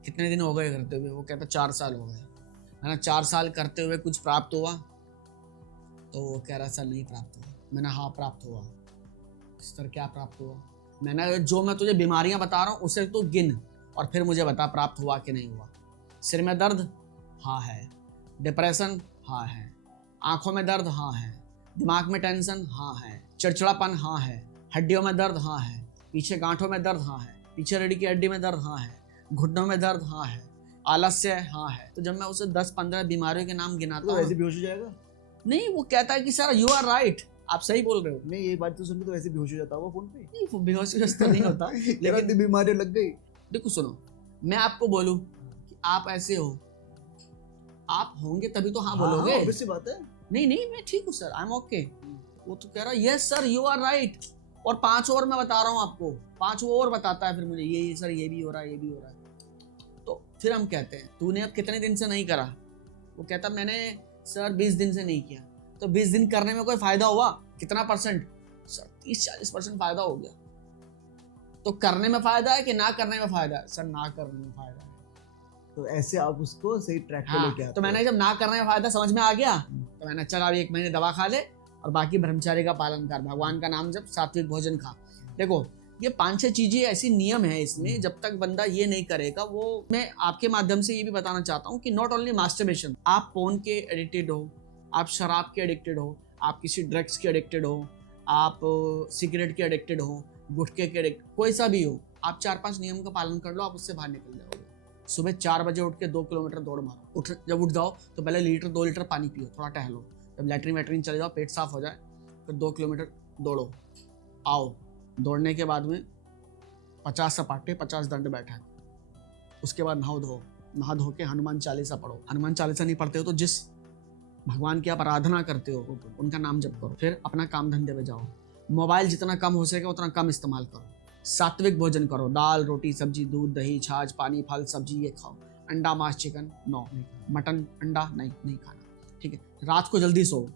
कितने दिन हो गए करते हुए? वो कहता 4 साल हो गए। है ना 4 साल करते हुए कुछ प्राप्त हुआ? तो वो कह रहा सर नहीं प्राप्त हुआ। मैंने हाँ प्राप्त हुआ। सर क्या प्राप्त हुआ? मैंने जो मैं तुझे बीमारियां बता रहा हूँ उसे तू गिन और फिर मुझे बता प्राप्त हुआ कि नहीं हुआ। सिर में दर्द? हाँ है। डिप्रेशन? हाँ है। आंखों में दर्द? हाँ है। दिमाग में टेंशन? हाँ है। चिड़चिड़ापन? हाँ है। हड्डियों में दर्द? हाँ है। पीछे गांठों में दर्द? हाँ है। पीछे रीढ़ की हड्डी में दर्द? हाँ है। घुटनों में दर्द? हाँ है। आलस्य? हाँ है। तो जब मैं उसे 10-15 बीमारियों के नाम गिनाता तो हूँ, वैसे बेहोश हो जाएगा? नहीं वो कहता है कि सर यू आर राइट, आप सही बोल रहे हो। नहीं, ये बात तो सुन के तो वैसे बेहोश हो जाता होगा फोन पे। नहीं वो बेहोशी तो नहीं होता लेकिन बीमारी लग गई। देखो सुनो, मैं आपको बोलूं कि आप ऐसे हो, आप होंगे तभी तो हाँ बोलोगे। ऑब्वियस सी बात है। नहीं नहीं मैं ठीक हूँ सर, आई एम ओके। वो तो कह रहा है yes sir you are right, और 5 और मैं बता रहा हूँ आपको, 5 वो और बताता है फिर मुझे ये सर ये भी हो रहा है, ये भी हो रहा है। तो फिर हम कहते हैं तूने अब कितने दिन से नहीं करा? वो कहता मैंने सर 20 दिन से नहीं किया। तो 20 दिन करने में कोई फायदा हुआ? कितना परसेंट? सर 30-40% फायदा हो गया। तो करने में फायदा है कि ना करने में फायदा है? सर ना करने में फायदा है। तो ऐसे आप उसको सही ट्रैक पे लेके आते तो मैंने जब ना करने में फायदा समझ में आ गया तो मैंने चल अभी 1 महीने दवा खा ले और बाकी ब्रह्मचारी का पालन कर, भगवान का नाम जप, सात्विक भोजन खा। देखो ये 5-6 चीजें ऐसी नियम है इसमें, जब तक बंदा ये नहीं करेगा, वो मैं आपके माध्यम से ये भी बताना चाहता हूँ कि नॉट ओनली मास्टरबेशन, आप फोन के एडिक्टेड हो, आप शराब के एडिक्टेड हो, आप किसी ड्रग्स के एडिक्टेड हो, आप सिगरेट के एडिक्टेड हो, गुटखे के एडिक्ट, कोई सा भी हो, आप 4-5 नियम का पालन कर लो, आप उससे बाहर निकल जाओगे। सुबह 4 बजे उठ के 2 किलोमीटर दौड़ मारो। जब उठ जाओ तो पहले 2 लीटर पानी पियो, थोड़ा टहलो, जब लैट्रिन वैट्रिन चले जाओ, पेट साफ हो जाए, फिर 2 किलोमीटर दौड़ो, आओ। दौड़ने के बाद में 50 सपाटे 50 दंड बैठक, उसके बाद नहा धो के हनुमान चालीसा पढ़ो। हनुमान चालीसा नहीं पढ़ते हो तो जिस भगवान की आप आराधना करते हो उनका नाम जप करो। फिर अपना काम धंधे पे जाओ। मोबाइल जितना कम हो सके उतना कम इस्तेमाल करो। सात्विक भोजन करो, दाल रोटी सब्जी दूध दही छाछ पानी फल सब्जी ये खाओ। अंडा मांस चिकन नो, मटन अंडा नहीं खाना, ठीक है। रात को जल्दी सो,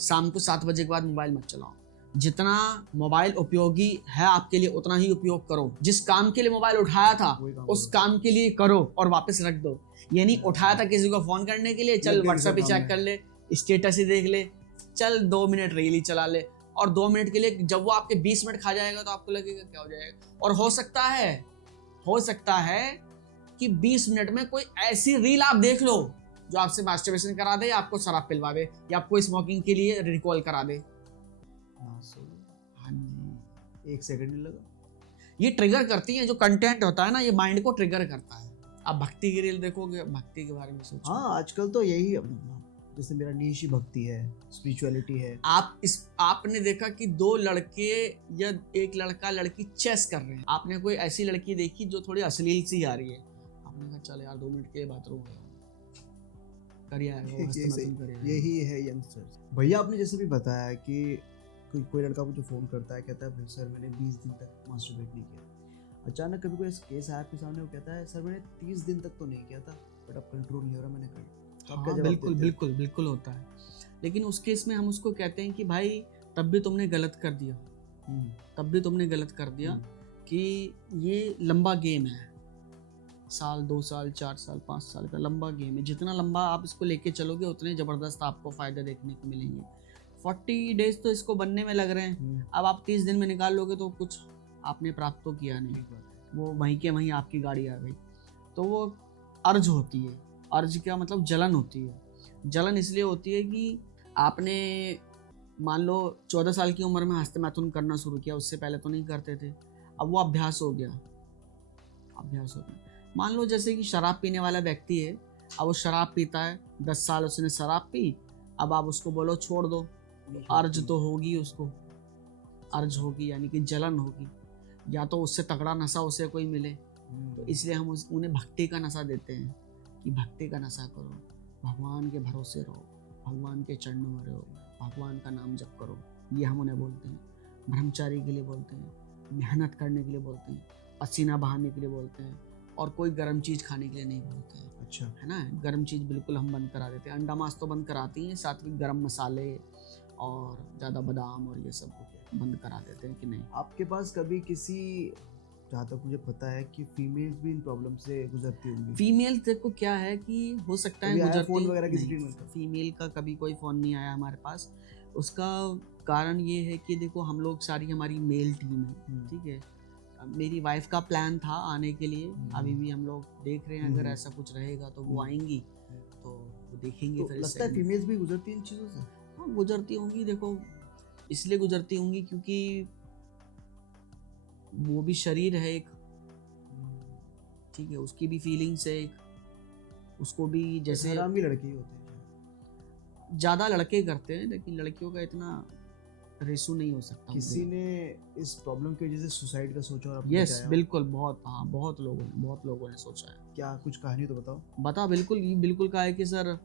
शाम को 7 बजे के बाद मोबाइल मत चलाओ। जितना मोबाइल उपयोगी है आपके लिए उतना ही उपयोग करो। जिस काम के लिए मोबाइल उठाया था उस काम के लिए करो और वापस रख दो। ये नहीं उठाया था किसी को फोन करने के लिए, चल व्हाट्सएप ही चेक कर ले, स्टेटस ही देख ले, चल 2 मिनट रील ही चला ले, और 2 मिनट के लिए जब वो आपके 20 मिनट खा जाएगा तो आपको लगेगा क्या हो जाएगा। और हो सकता है कि 20 मिनट में कोई ऐसी रील आप देख लो जो आपसे मास्टरबेशन करा दे, या आपको शराब पिलवा दे, या आपको स्मोकिंग के लिए रिकॉल करा दे। हाँ जी, 1 सेकंड नहीं लगा। ये ट्रिगर करती है, जो कंटेंट होता है ना ये माइंड को ट्रिगर करता है। आप भक्ति की रील देखोगे, भक्ति के बारे में सोचो। हाँ आजकल तो यही, जैसे मेरा नीश ही भक्ति है, स्पिरिचुअलिटी है। आपने देखा कि 2 लड़के या 1 लड़का लड़की चेस कर रहे हैं, आपने कोई ऐसी लड़की देखी जो थोड़ी अश्लील सी आ रही है, आपने कहा चल यार 2 मिनट के बाथरूम यही है यंगस्टर्स। भैया आपने जैसे भी बताया कि कोई लड़का मुझे फोन करता है, कहता है सर मैंने 20 दिन तक मास्टरबेट नहीं किया। अचानक कभी कोई केस आया आपके सामने, वो कहता है सर मैंने 30 दिन तक तो नहीं किया था बट अब कंट्रोल नहीं हो रहा, मैंने कर। हाँ, बिल्कुल होता है। लेकिन उस केस में हम उसको कहते हैं कि भाई तब भी तुमने गलत कर दिया, कि ये लंबा गेम है, 1 साल 2 साल 4 साल 5 साल का लंबा गेम है। जितना लंबा आप इसको लेके चलोगे उतने ज़बरदस्त आपको फ़ायदे देखने को मिलेंगे। 40 डेज तो इसको बनने में लग रहे हैं, अब आप 30 दिन में निकाल लोगे तो कुछ आपने प्राप्त तो किया नहीं, वो वहीं के वहीं आपकी गाड़ी आ गई। तो वो अर्ज होती है। अर्ज क्या मतलब? जलन होती है। जलन इसलिए होती है कि आपने मान लो 14 साल की उम्र में हस्त मैथुन करना शुरू किया, उससे पहले तो नहीं करते थे, अब वो अभ्यास हो गया। मान लो जैसे कि शराब पीने वाला व्यक्ति है, अब वो शराब पीता है, 10 साल उसने शराब पी, अब आप उसको बोलो छोड़ दो, अर्ज तो होगी, उसको अर्ज होगी, यानी कि जलन होगी, या तो उससे तगड़ा नशा उसे कोई मिले। तो इसलिए हम उन्हें भक्ति का नशा देते हैं कि भक्ति का नशा करो, भगवान के भरोसे रहो, भगवान के चरणों में रहो, भगवान का नाम जप करो। ये हम उन्हें बोलते हैं। ब्रह्मचारी के लिए बोलते हैं, मेहनत करने के लिए बोलते हैं, पसीना बहाने के लिए बोलते हैं, और कोई गर्म चीज़ खाने के लिए नहीं बोलते हैं। अच्छा, है ना, गर्म चीज़ बिल्कुल हम बंद करा देते हैं। अंडा मांस तो बंद कराती हैं, साथ में गर्म मसाले और ज़्यादा बादाम और ये सब बंद करा देते हैं कि नहीं। आपके पास कभी किसी जहाँ तक मुझे पता है कि फीमेल्स भी इन प्रॉब्लम से गुजरती होंगी। फीमेल को क्या है कि हो सकता है कभी आया गुजरती फोन वगैरह किसी नहीं, ट्रीटमेंट का? फीमेल का कभी कोई फ़ोन नहीं आया हमारे पास। उसका कारण ये है कि देखो हम लोग सारी हमारी मेल टीम है, ठीक है। मेरी वाइफ का प्लान था आने के लिए, अभी भी हम लोग देख रहे हैं, अगर ऐसा कुछ रहेगा तो वो आएंगी, तो वो देखेंगे। तो फिर लगता है फीमेल्स भी गुजरती हैं इन चीज़ों से? हाँ गुजरती होंगी, देखो इसलिए गुजरती होंगी क्योंकि वो भी शरीर है एक, ठीक है, उसकी भी फीलिंग्स है एक, उसको भी जैसे हराम भी लड़के ही होते हैं। ज़्यादा लड़के करते हैं, लेकिन लड़कियों का इतना रेशो नहीं हो सकता। किसी ने इस प्रॉब्लम की वजह से सुसाइड का सोचा और आपको यस बताया? बिल्कुल, बहुत, हाँ बहुत लोगों ने सोचा है। क्या कुछ कहानी तो बताओ। बता, बिल्कुल कहा है कि सर,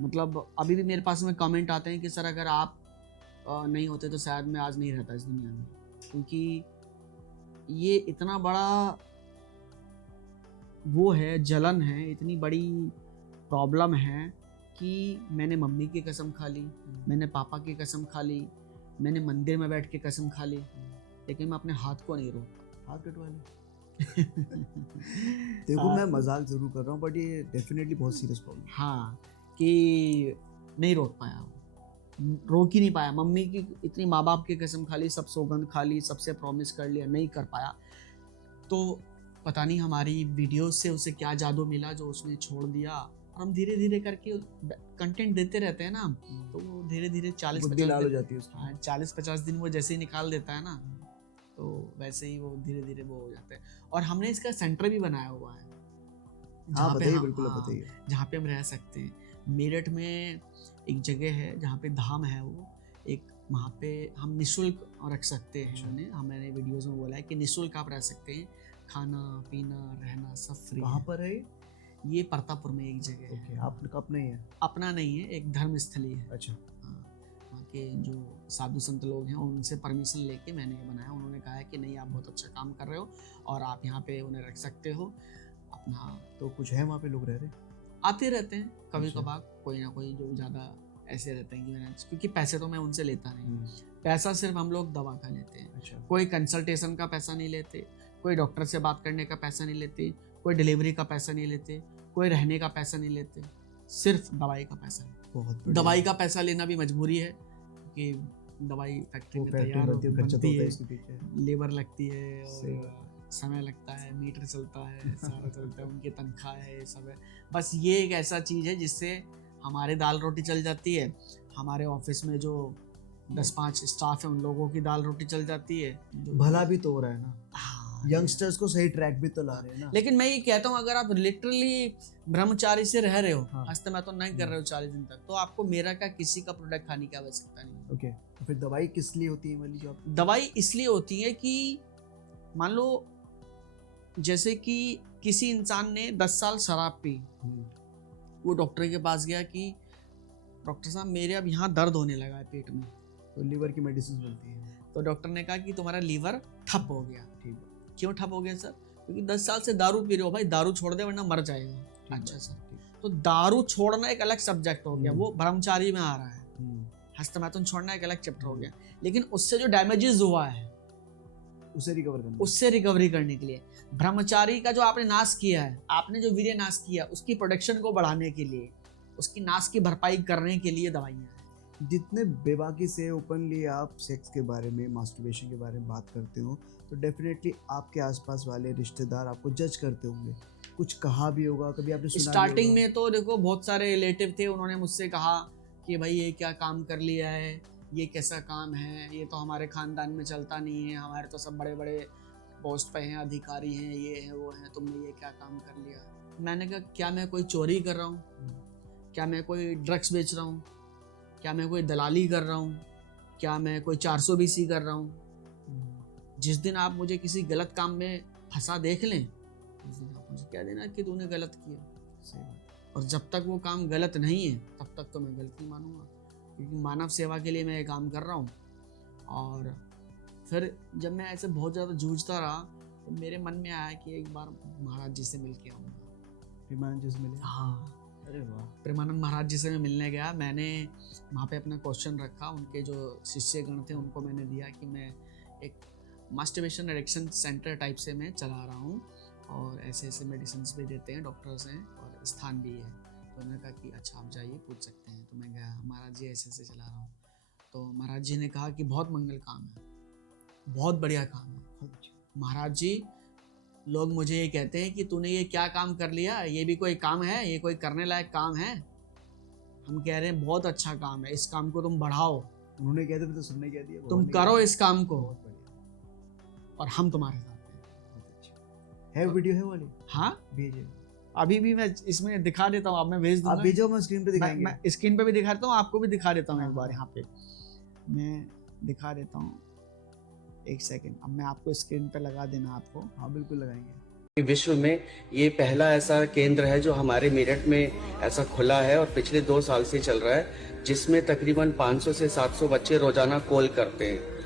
मतलब अभी भी मेरे पास में कमेंट आते हैं कि सर अगर आप नहीं होते तो शायद मैं आज नहीं रहता इस दुनिया में, क्योंकि ये इतना बड़ा वो है, जलन है, इतनी बड़ी प्रॉब्लम है कि मैंने मम्मी की कसम खा ली, मैंने पापा की कसम खा ली, मैंने मंदिर में बैठ के कसम खा ली, लेकिन मैं अपने हाथ को नहीं रोक। हाथ कटवा ले। देखो मैं मजाक जरूर कर रहा हूँ, बट ये डेफिनेटली बहुत सीरियस प्रॉब्लम। हाँ, कि नहीं रोक पाया, रोक ही नहीं पाया। मम्मी की इतनी, माँ बाप की कसम खा ली, सब सौगंध खा ली, सबसे प्रॉमिस कर लिया, नहीं कर पाया। तो पता नहीं हमारी वीडियो से उसे क्या जादू मिला जो उसने छोड़ दिया। और हम धीरे धीरे करके कंटेंट देते रहते हैं ना, तो वो धीरे धीरे 40-50 दिन वो जैसे ही निकाल देता है ना, तो वैसे ही वो धीरे धीरे वो हो जाता है। और हमने इसका सेंटर भी बनाया हुआ है, हाँ बताइए, बिल्कुल बताइए। जहाँ पे हम रह सकते हैं। मेरठ में एक जगह है जहाँ पे धाम है, वो एक, वहाँ पे हम निःशुल्क रख सकते हैं। उन्हें हमने वीडियोस में बोला है कि निःशुल्क आप रह सकते हैं, खाना पीना रहना सब फ्री। कहाँ पर है ये परतापुर में एक जगह है। आपका अपना ही है? अपना नहीं है, एक धर्मस्थली है। अच्छा। वहाँ के जो साधु संत लोग हैं उनसे परमिशन लेके मैंने ये बनाया। उन्होंने कहा है कि नहीं आप बहुत अच्छा काम कर रहे हो और आप यहाँ पे उन्हें रख सकते हो अपना। तो कुछ है वहाँ पे लोग रह रहे? आते रहते हैं कभी कभार, कोई ना कोई जो ज़्यादा ऐसे रहते हैं कि मैंने, क्योंकि पैसे तो मैं उनसे लेता नहीं, पैसा सिर्फ हम लोग दवा का लेते हैं। अच्छा। कोई कंसल्टेशन का पैसा नहीं लेते, कोई डॉक्टर से बात करने का पैसा नहीं लेते, कोई डिलीवरी का पैसा नहीं लेते, कोई रहने का पैसा नहीं लेते, सिर्फ दवाई का पैसा। बहुत दवाई का पैसा लेना भी मजबूरी है, क्योंकि दवाई फैक्ट्री में तैयार बनती है, लेबर लगती है और समय लगता है, मीटर चलता है, सारा चलता है, उनकी तनख्वाह है, ये सब है। बस ये एक ऐसा चीज़ है जिससे हमारे दाल रोटी चल जाती है। हमारे ऑफिस में जो 10-5 स्टाफ है उन लोगों की दाल रोटी चल जाती है। भला भी तो हो रहा है ना, हाँ, यंगस्टर्स को सही ट्रैक भी तो ला रहे हैं ना। लेकिन मैं ये कहता हूँ, अगर आप लिटरली ब्रह्मचारी से रह रहे हो, हाँ। हस्त मैं तो नहीं कर रहे हो 40 दिन तक, तो आपको मेरा का किसी का प्रोडक्ट खाने की आवश्यकता नहीं। ओके, तो फिर दवाई किस लिए होती है वाली जो आप? दवाई इसलिए होती है कि मान लो जैसे कि किसी इंसान ने 10 साल शराब पी, वो डॉक्टर के पास गया कि डॉक्टर साहब मेरे अब यहाँ दर्द होने लगा है पेट में, तो लीवर की मेडिसिन मिलती है। तो डॉक्टर ने कहा कि तुम्हारा लीवर ठप हो गया। ठीक है। क्यों ठप हो गया सर? क्योंकि 10 साल से दारू पी रहे हो भाई, दारू छोड़ दे वरना मर जाएगा। अच्छा सर, तो दारू छोड़ना एक अलग सब्जेक्ट हो गया, वो ब्रह्मचारी में आ रहा है। हस्तमैथुन छोड़ना एक अलग चैप्टर हो गया, लेकिन उससे जो डैमेजेस हुआ है उसे रिकवर करना, उससे रिकवरी करने के लिए ब्रह्मचारी का जो आपने नाश किया है, आपने जो वीर्य नाश किया, उसकी प्रोडक्शन को बढ़ाने के लिए, उसकी नाश की भरपाई करने के लिए दवाइयाँ हैं। जितने बेबाकी से ओपनली आप सेक्स के बारे में, मास्टरबेशन के बारे में बात करते हो, तो डेफिनेटली आपके आसपास वाले रिश्तेदार आपको जज करते होंगे, कुछ कहा भी होगा, कभी आपने सुना? स्टार्टिंग में तो देखो बहुत सारे रिलेटिव थे, उन्होंने मुझसे कहा कि भाई ये क्या काम कर लिया है, ये कैसा काम है, ये तो हमारे खानदान में चलता नहीं है, हमारे तो सब बड़े बड़े पोस्ट पे हैं, अधिकारी हैं, ये है वो है, तुमने ये क्या काम कर लिया। मैंने कहा क्या मैं कोई चोरी कर रहा हूँ, क्या मैं कोई ड्रग्स बेच रहा हूँ, क्या मैं कोई दलाली कर रहा हूँ, क्या मैं कोई 420 कर रहा हूँ? जिस दिन आप मुझे किसी गलत काम में फंसा देख लें, उस दिन आप मुझे कह देना कि तूने गलत किया। सही बात। और जब तक वो काम गलत नहीं है तब तक तो मैं गलत नहीं मानूंगा, क्योंकि मानव सेवा के लिए मैं ये काम कर रहा हूँ। और फिर जब मैं ऐसे बहुत ज़्यादा जूझता रहा तो मेरे मन में आया कि एक बार महाराज जी से मिल के आऊँगा। प्रेमानंद जी से मिले? हाँ, अरे वाह। प्रेमानंद महाराज जी से मैं मिलने गया। मैंने वहाँ पे अपना क्वेश्चन रखा, उनके जो शिष्यगण थे उनको मैंने दिया कि मैं एक मास्टरबेशन एडिक्शन सेंटर टाइप से मैं चला रहा हूँ और ऐसे मेडिसिन भी देते हैं, डॉक्टर्स हैं और स्थान भी है। तो उन्होंने कहा कि अच्छा आप जाइए पूछ सकते हैं। तो मैं गया, महाराज जी ऐसे चला रहा हूँ। तो महाराज जी ने कहा कि बहुत मंगल काम है, बहुत बढ़िया काम है। महाराज जी, लोग मुझे ये कहते हैं कि तूने ये क्या काम कर लिया, ये भी कोई काम है, ये कोई करने लायक काम है? हम कह रहे हैं बहुत अच्छा काम है, इस काम को तुम बढ़ाओ। उन्होंने कहा था तो सुनने कह दिया, तुम करो इस काम को और हम तुम्हारे साथ है। वीडियो है वाली? हाँ भेजे, अभी भी मैं इसमें दिखा देता हूँ, आप मैं भेज दूंगा। आप भेजो, मैं स्क्रीन पे दिखाएंगे। मैं स्क्रीन पे भी दिखा देता हूँ, आपको भी दिखा देता हूँ। एक बार यहाँ पे मैं दिखा देता हूँ, एक सेकंड। अब मैं आपको स्क्रीन पे लगा देना आपको। हाँ बिल्कुल लगाएंगे। विश्व में ये पहला ऐसा केंद्र है जो हमारे मेरठ में ऐसा खुला है और पिछले 2 साल से चल रहा है, जिसमें तकरीबन 500 से 700 बच्चे रोजाना कॉल करते हैं।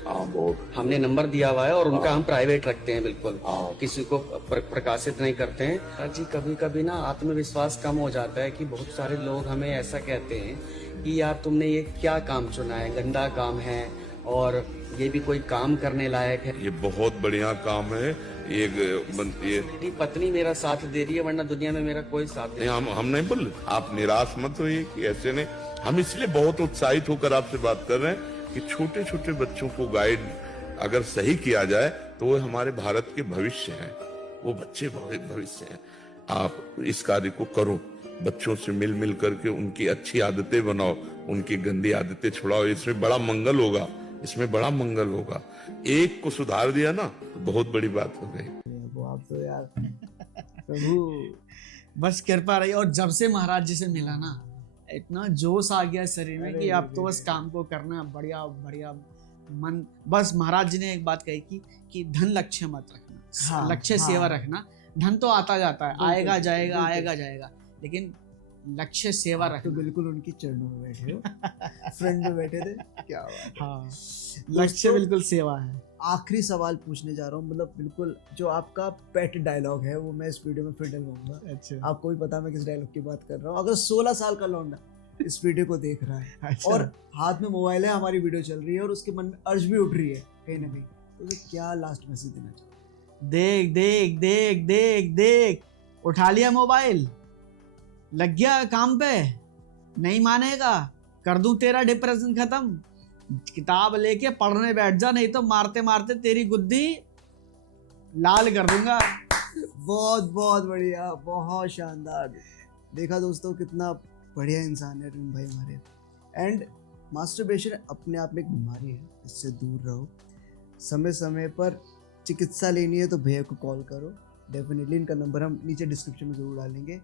हमने नंबर दिया हुआ है और उनका हम प्राइवेट रखते हैं, बिल्कुल किसी को प्रकाशित नहीं करते हैं। जी कभी कभी ना आत्मविश्वास कम हो जाता है कि बहुत सारे लोग हमें ऐसा कहते हैं कि यार तुमने ये क्या काम चुना है, गंदा काम है और ये भी कोई काम करने लायक है। ये बहुत बढ़िया काम है। ये मेरी पत्नी मेरा साथ दे रही है, वरना दुनिया में मेरा कोई साथ नहीं। हम नहीं बोल, आप निराश मत होइए कि ऐसे नहीं। हम इसलिए बहुत उत्साहित होकर आपसे बात कर रहे हैं कि छोटे छोटे बच्चों को गाइड अगर सही किया जाए तो वो हमारे भारत के भविष्य हैं, वो बच्चे भविष्य हैं। आप इस कार्य को करो, बच्चों से मिल मिल करके उनकी अच्छी आदतें बनाओ, उनकी गंदी आदतें छुड़ाओ। इसमें बड़ा मंगल होगा, इसमें बड़ा मंगल होगा। एक को सुधार दिया ना, बहुत बड़ी बात हो गई। वो आप तो यार प्रभु बस कृपा रही। और जब से महाराज जी से मिला ना, इतना जोश आ गया शरीर में कि अब तो बस काम को करना, बढ़िया बढ़िया मन। बस महाराज जी ने एक बात कही कि धन लक्ष्य मत रखना, हाँ, लक्ष्य हाँ। सेवा रखना। धन तो आता जाता है, बिल्कुल, आएगा जाएगा, बिल्कुल। आएगा जाएगा, लेकिन लक्ष्य सेवा आप तो रखना। बिल्कुल उनकी चरणों में बैठे हो, फ्रंट में बैठे थे। क्या बात। हाँ, लक्ष्य बिल्कुल सेवा है। आखिरी सवाल पूछने जा रहा हूँ, मतलब बिल्कुल जो आपका पेट डायलॉग है वो मैं इस वीडियो में फिर डलवाऊंगा। अच्छा, आपको भी पता है मैं किस डायलॉग की बात कर रहा हूँ। अगर 16 साल का लौंडा इस वीडियो को देख रहा है अच्छा। और हाथ में मोबाइल है, हमारी वीडियो चल रही है और उसके मन में अर्ज भी उठ रही है कहीं ना कहीं, तो उसे क्या लास्ट मैसेज देना चाहिए? देख देख देख देख देख, उठा लिया मोबाइल, लग गया काम पे, नहीं मानेगा, कर दूं तेरा डिप्रेशन खत्म, किताब लेके पढ़ने बैठ जा, नहीं तो मारते मारते तेरी गुद्दी लाल कर दूंगा। बहुत बहुत बढ़िया, बहुत शानदार। देखा दोस्तों कितना बढ़िया इंसान है अरविंद भाई हमारे। एंड मास्टरबेशन अपने आप में एक बीमारी है, इससे दूर रहो। समय समय पर चिकित्सा लेनी है तो भैया को कॉल करो, डेफिनेटली इनका नंबर हम नीचे डिस्क्रिप्शन में ज़रूर डालेंगे।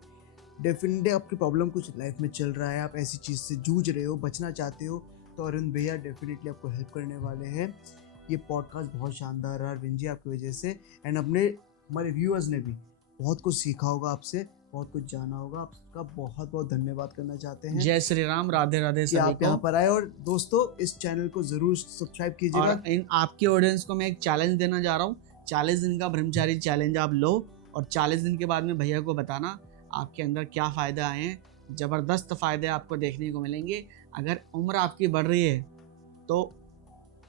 डेफिनेटली आपकी प्रॉब्लम कुछ लाइफ में चल रहा है, आप ऐसी चीज़ से जूझ रहे हो, बचना चाहते हो, तो अरविंद भैया डेफिनेटली आपको हेल्प करने वाले हैं। ये पॉडकास्ट बहुत शानदार रहा अरविंद जी आपकी वजह से। एंड अपने हमारे व्यूअर्स ने भी बहुत कुछ सीखा होगा आपसे, बहुत कुछ जाना होगा। आपका बहुत बहुत धन्यवाद करना चाहते हैं। जय श्री राम, राधे राधे कि सभी आप को। यहाँ पर आए। और दोस्तों इस चैनल को जरूर सब्सक्राइब कीजिएगा। और इन आपकी ऑडियंस को मैं एक चैलेंज देना जा रहा हूँ। 40 दिन का ब्रह्मचारी चैलेंज आप लो और 40 दिन के बाद में भैया को बताना आपके अंदर क्या फ़ायदे आए हैं। ज़बरदस्त फ़ायदे आपको देखने को मिलेंगे। अगर उम्र आपकी बढ़ रही है तो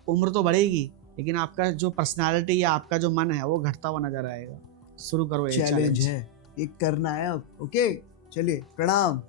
उम्र तो बढ़ेगी, लेकिन आपका जो पर्सनालिटी या आपका जो मन है वो घटता हुआ नजर आएगा। शुरू करो ये चैलेंज है, ये करना है अब। ओके चलिए, प्रणाम।